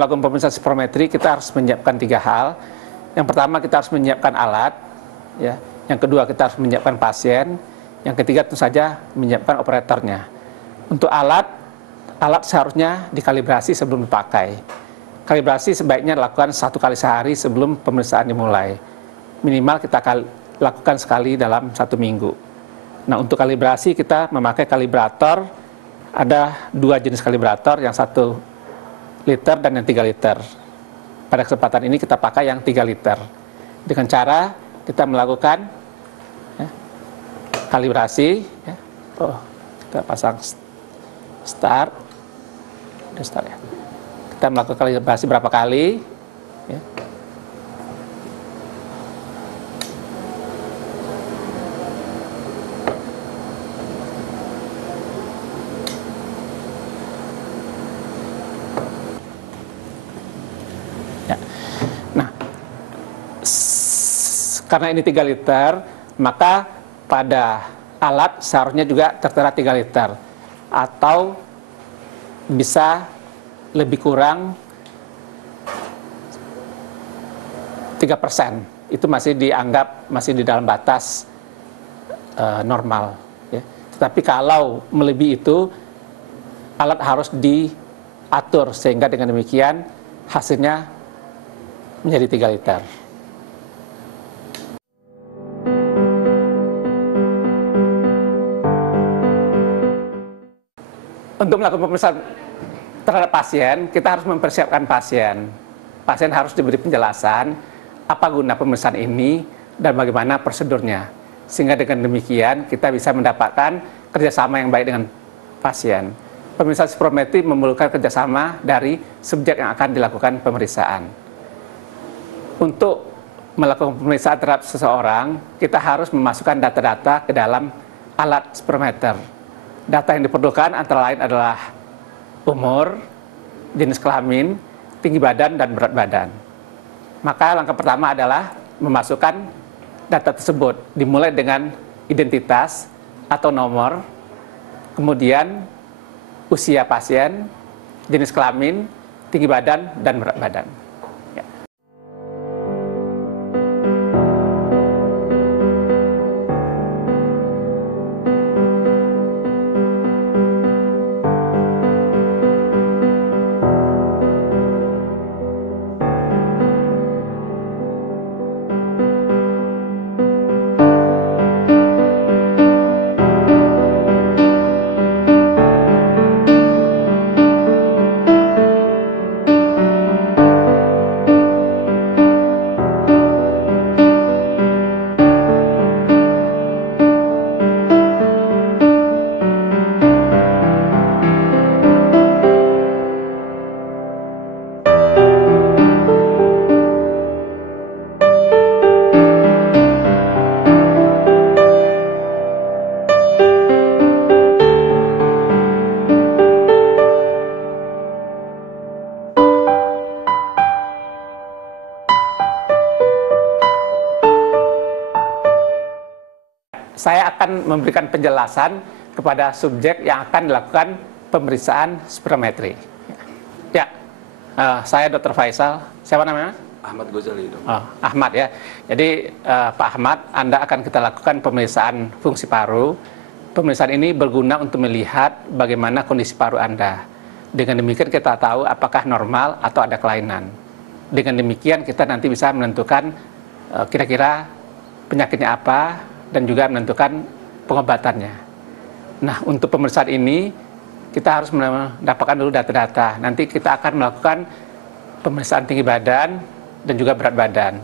melakukan pemeriksaan spirometri, kita harus menyiapkan 3 hal. Yang pertama, kita harus menyiapkan alat, ya. Yang kedua, kita harus menyiapkan pasien. Yang ketiga, tentu saja menyiapkan operatornya. Untuk alat seharusnya dikalibrasi sebelum dipakai. Kalibrasi sebaiknya dilakukan 1 kali sehari sebelum pemeriksaan dimulai. Minimal kita lakukan sekali dalam 1 minggu. Nah, untuk kalibrasi kita memakai kalibrator. Ada 2 jenis kalibrator, yang 1 liter dan yang 3 liter. Pada kesempatan ini kita pakai yang 3 liter. Dengan cara kita melakukan kalibrasi. Ya. Kita pasang start. Ya. Kita melakukan kalibrasi berapa kali. Ya. Karena ini 3 liter, maka pada alat seharusnya juga tertera 3 liter. Atau bisa lebih kurang 3%. Itu masih dianggap masih di dalam batas normal. Ya. Tetapi kalau melebihi itu, alat harus diatur sehingga dengan demikian hasilnya menjadi 3 liter. Untuk melakukan pemeriksaan terhadap pasien, kita harus mempersiapkan pasien. Pasien harus diberi penjelasan apa guna pemeriksaan ini dan bagaimana prosedurnya. Sehingga dengan demikian kita bisa mendapatkan kerjasama yang baik dengan pasien. Pemeriksaan spirometri memerlukan kerjasama dari subjek yang akan dilakukan pemeriksaan. Untuk melakukan pemeriksaan terhadap seseorang, kita harus memasukkan data-data ke dalam alat spirometer. Data yang diperlukan antara lain adalah umur, jenis kelamin, tinggi badan, dan berat badan. Maka langkah pertama adalah memasukkan data tersebut, dimulai dengan identitas atau nomor, kemudian usia pasien, jenis kelamin, tinggi badan, dan berat badan. Ya. Saya akan memberikan penjelasan kepada subjek yang akan dilakukan pemeriksaan spirometri. Ya, saya Dr. Faisal. Siapa namanya? Ahmad Ghazali. Oh, Ahmad ya. Jadi Pak Ahmad, Anda akan kita lakukan pemeriksaan fungsi paru. Pemeriksaan ini berguna untuk melihat bagaimana kondisi paru Anda. Dengan demikian kita tahu apakah normal atau ada kelainan. Dengan demikian kita nanti bisa menentukan kira-kira penyakitnya apa, dan juga menentukan pengobatannya. Nah, untuk pemeriksaan ini kita harus mendapatkan dulu data-data. Nanti kita akan melakukan pemeriksaan tinggi badan dan juga berat badan.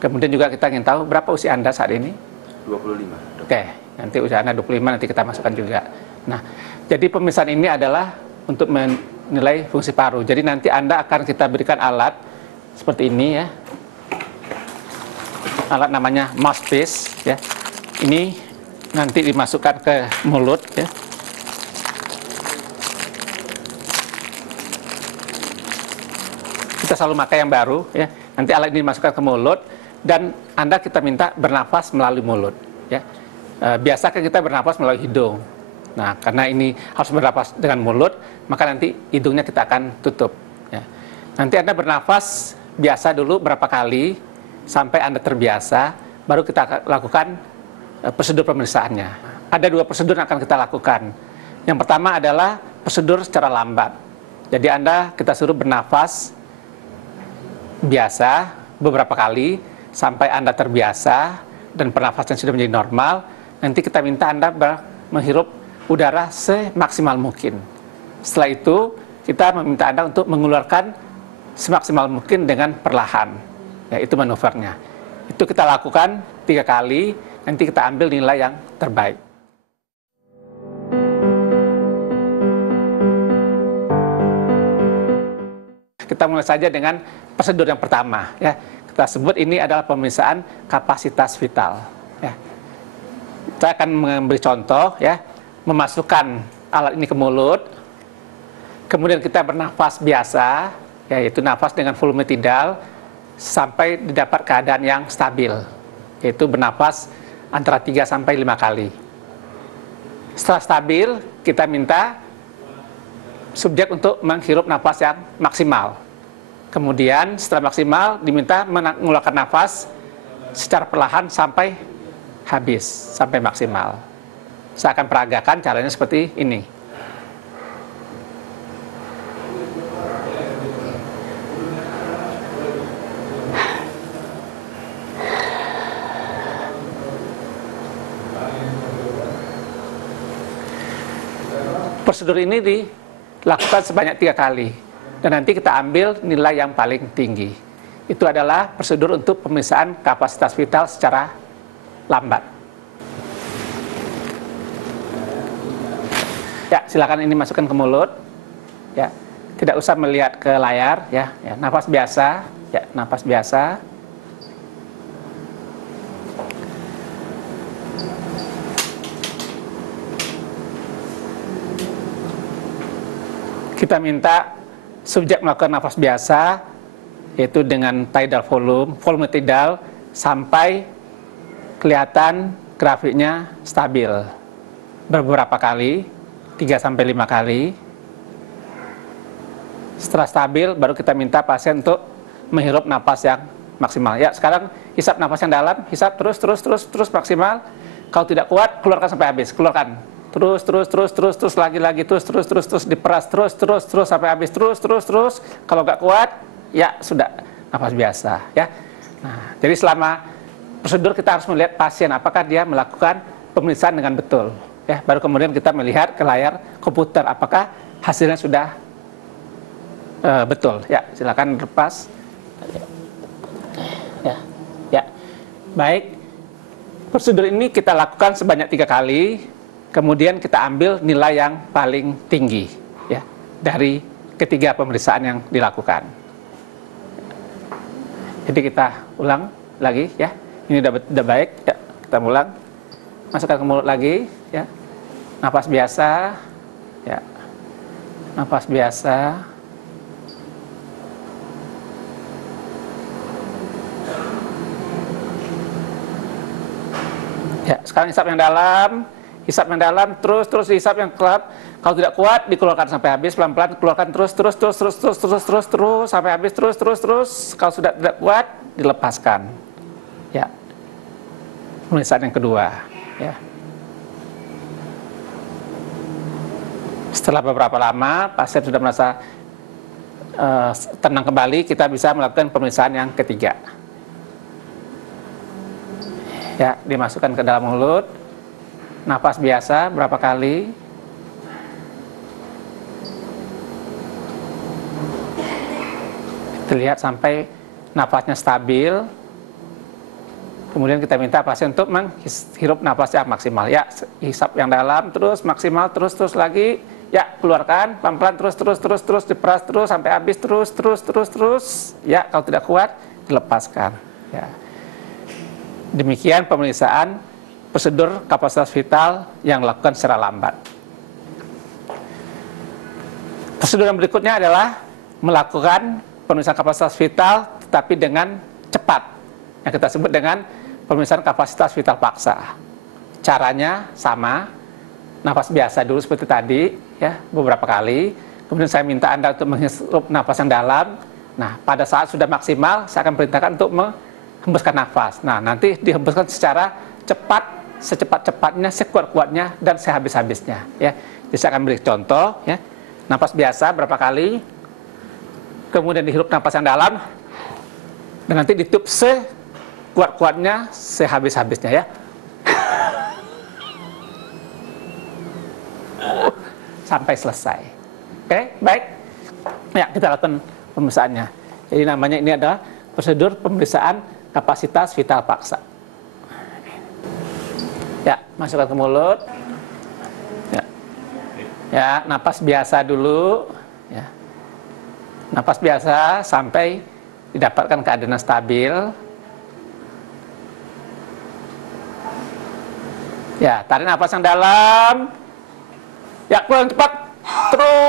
Kemudian juga kita ingin tahu berapa usia Anda saat ini? 25. Oke, nanti usia Anda 25, nanti kita masukkan juga. Nah, jadi pemeriksaan ini adalah untuk menilai fungsi paru. Jadi nanti Anda akan kita berikan alat seperti ini ya. Alat namanya mouthpiece ya. Ini nanti dimasukkan ke mulut ya. Kita selalu pakai yang baru ya. Nanti alat ini dimasukkan ke mulut dan Anda kita minta bernafas melalui mulut ya. Biasa kan kita bernafas melalui hidung. Nah, karena ini harus bernafas dengan mulut, maka nanti hidungnya kita akan tutup ya. Nanti Anda bernafas biasa dulu berapa kali, sampai Anda terbiasa, baru kita lakukan prosedur pemeriksaannya. Ada 2 prosedur yang akan kita lakukan. Yang pertama adalah prosedur secara lambat. Jadi kita suruh bernafas biasa beberapa kali, sampai Anda terbiasa, dan pernafasan sudah menjadi normal. Nanti kita minta Anda menghirup udara semaksimal mungkin. Setelah itu, kita meminta Anda untuk mengeluarkan semaksimal mungkin dengan perlahan. Ya, itu manuvernya. Itu kita lakukan 3 kali, nanti kita ambil nilai yang terbaik. Kita mulai saja dengan prosedur yang pertama. Ya. Kita sebut ini adalah pemeriksaan kapasitas vital. Ya. Saya akan memberi contoh, ya, memasukkan alat ini ke mulut, kemudian kita bernafas biasa, yaitu nafas dengan volume tidal, sampai didapat keadaan yang stabil, yaitu bernafas antara 3 sampai 5 kali. Setelah stabil, kita minta subjek untuk menghirup nafas yang maksimal. Kemudian setelah maksimal, diminta mengeluarkan nafas secara perlahan sampai habis, sampai maksimal. Saya akan peragakan caranya seperti ini. Prosedur ini dilakukan sebanyak 3 kali, dan nanti kita ambil nilai yang paling tinggi. Itu adalah prosedur untuk pemeriksaan kapasitas vital secara lambat. Ya, silakan ini masukkan ke mulut. Ya, tidak usah melihat ke layar. Ya, nafas biasa. Ya, nafas biasa. Kita minta subjek melakukan nafas biasa, yaitu dengan tidal volume tidal, sampai kelihatan grafiknya stabil. Beberapa kali, 3 sampai 5 kali. Setelah stabil, baru kita minta pasien untuk menghirup nafas yang maksimal. Ya, sekarang hisap nafas yang dalam, hisap terus maksimal. Kalau tidak kuat, keluarkan sampai habis, keluarkan. Terus lagi terus diperas terus sampai habis terus. Kalau nggak kuat, ya sudah, nafas biasa, ya. Nah, jadi selama prosedur kita harus melihat pasien apakah dia melakukan pemeriksaan dengan betul, ya. Baru kemudian kita melihat ke layar komputer apakah hasilnya sudah betul. Ya, silakan lepas. Ya. Baik. Prosedur ini kita lakukan sebanyak 3 kali. Kemudian kita ambil nilai yang paling tinggi, ya, dari ketiga pemeriksaan yang dilakukan. Jadi kita ulang lagi, ya. Ini udah baik, ya. Kita ulang. Masukkan ke mulut lagi, ya. Nafas biasa, ya. Nafas biasa. Ya, sekarang hisap yang dalam. Hisap yang dalam, terus hisap yang kuat. Kalau tidak kuat, dikeluarkan sampai habis, pelan-pelan keluarkan terus sampai habis, terus. Kalau sudah tidak kuat, dilepaskan. Ya. Pemeriksaan yang kedua, ya. Setelah beberapa lama, pasien sudah merasa tenang kembali, kita bisa melakukan pemeriksaan yang ketiga. Ya, dimasukkan ke dalam mulut. Nafas biasa berapa kali? Terlihat sampai nafasnya stabil. Kemudian kita minta pasien untuk menghirup nafas yang maksimal. Ya, hisap yang dalam terus maksimal, terus lagi. Ya, keluarkan pelan-pelan terus diperas terus sampai habis terus. Ya, kalau tidak kuat dilepaskan. Ya. Demikian pemeriksaan prosedur kapasitas vital yang dilakukan secara lambat. Prosedur yang berikutnya adalah melakukan pemeriksaan kapasitas vital tetapi dengan cepat, yang kita sebut dengan pemeriksaan kapasitas vital paksa. Caranya sama, nafas biasa dulu seperti tadi, ya, beberapa kali. Kemudian saya minta Anda untuk menghirup nafas yang dalam, Nah, pada saat sudah maksimal, saya akan perintahkan untuk menghembuskan nafas. Nah, nanti dihembuskan secara cepat, secepat-cepatnya, sekuat-kuatnya, dan sehabis-habisnya. Ya, jadi saya akan beri contoh. Ya, nafas biasa berapa kali, kemudian dihirup nafas yang dalam, dan nanti ditiup sekuat-kuatnya, sehabis-habisnya. Ya, sampai selesai. Oke, baik. Ya, kita lakukan pemeriksaannya. Jadi namanya ini adalah prosedur pemeriksaan kapasitas vital paksa. Ya, masukkan ke mulut. Ya, ya, napas biasa dulu. Ya, napas biasa sampai didapatkan keadaan stabil. Ya, tarik napas yang dalam. Ya, kurang cepat. Terus.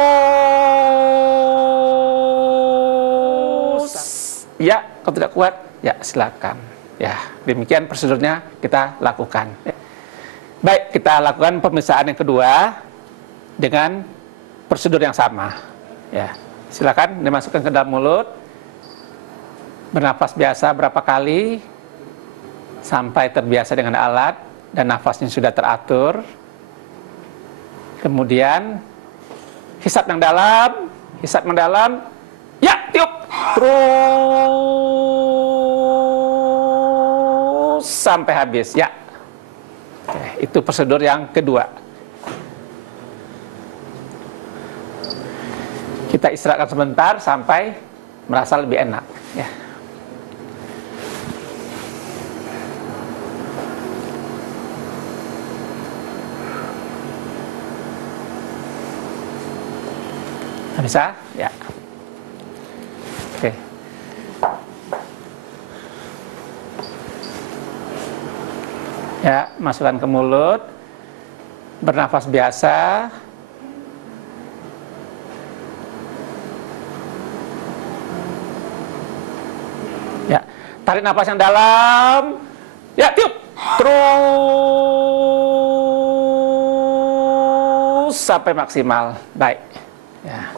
Ya, kalau tidak kuat, ya silakan. Ya, demikian prosedurnya kita lakukan. Baik, kita lakukan pemeriksaan yang kedua dengan prosedur yang sama. Ya, silakan dimasukkan ke dalam mulut. Bernafas biasa berapa kali sampai terbiasa dengan alat dan nafasnya sudah teratur. Kemudian hisap yang dalam, ya, tiup, terus sampai habis, ya. Oke, itu prosedur yang kedua. Kita istirahatkan sebentar sampai merasa lebih enak, ya. Bisa? Ya. Oke. Ya, masukkan ke mulut. Bernafas biasa. Ya, tarik nafas yang dalam. Ya, tiup. Terus sampai maksimal. Baik. Ya.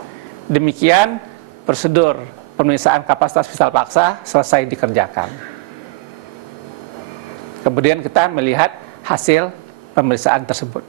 Demikian prosedur pemeriksaan kapasitas vital paksa selesai dikerjakan. Kemudian kita melihat hasil pemeriksaan tersebut.